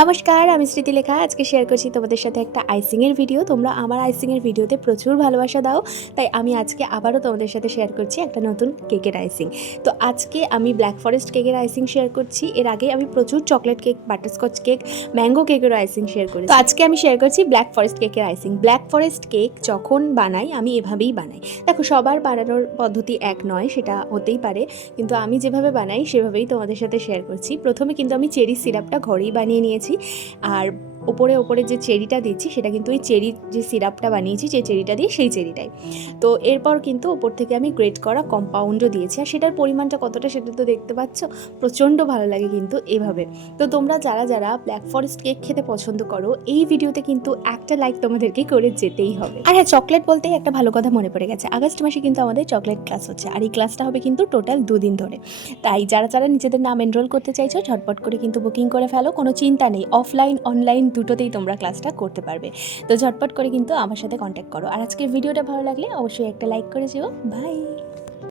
নমস্কার, আমি স্মৃতিলেখা। আজকে শেয়ার করছি তোমাদের সাথে একটা আইসিংয়ের ভিডিও। তোমরা আমার আইসিংয়ের ভিডিওতে প্রচুর ভালোবাসা দাও, তাই আমি আজকে আবারও তোমাদের সাথে শেয়ার করছি একটা নতুন কেকের আইসিং। তো আজকে আমি ব্ল্যাক ফরেস্ট কেকের আইসিং শেয়ার করছি। এর আগে আমি প্রচুর chocolate cake, butterscotch cake, mango কেকেরও আইসিং শেয়ার করেছি। তো আজকে আমি শেয়ার করছি ব্ল্যাক ফরেস্ট কেকের আইসিং। ব্ল্যাক ফরেস্ট কেক যখন বানাই আমি এভাবেই বানাই। দেখো, সবার বানানোর পদ্ধতি এক নয়, সেটা হতেই পারে, কিন্তু আমি যেভাবে বানাই সেভাবেই তোমাদের সাথে শেয়ার করছি। প্রথমে কিন্তু আমি চেরি সিরাপটা ঘরেই বানিয়ে নিয়েছি, আর ওপরে যে চেরিটা দিচ্ছি সেটা কিন্তু ওই চেরির যে সিরাপটা বানিয়েছি, যে চেরিটা দিয়ে সেই চেরিটাই। তো এরপর কিন্তু ওপর থেকে আমি গ্রেট করা কম্পাউন্ডও দিয়েছি, আর সেটার পরিমাণটা কতটা সেটা তো দেখতে পাচ্ছ। প্রচণ্ড ভালো লাগে কিন্তু এভাবে। তো তোমরা যারা যারা ব্ল্যাক ফরেস্ট কেক খেতে পছন্দ করো, এই ভিডিওতে কিন্তু একটা লাইক তোমাদেরকে করে যেতেই হবে। আর হ্যাঁ, চকলেট বলতেই একটা ভালো কথা মনে পড়ে গেছে। আগস্ট মাসে কিন্তু আমাদের চকলেট ক্লাস হচ্ছে, আর এই ক্লাসটা হবে কিন্তু টোটাল 2 দিন ধরে। তাই যারা যারা নিজেদের নাম এনরোল করতে চাইছো, ঝটপট করে কিন্তু বুকিং করে ফেলো। কোনো চিন্তা নেই, অফলাইন অনলাইন দুটোতেই তোমরা ক্লাসটা করতে পারবে। তো ঝটপট করে কিন্তু আমার সাথে কন্ট্যাক্ট করো। আর আজকের ভিডিওটা ভালো লাগলে অবশ্যই একটা লাইক করে যেও। বাই।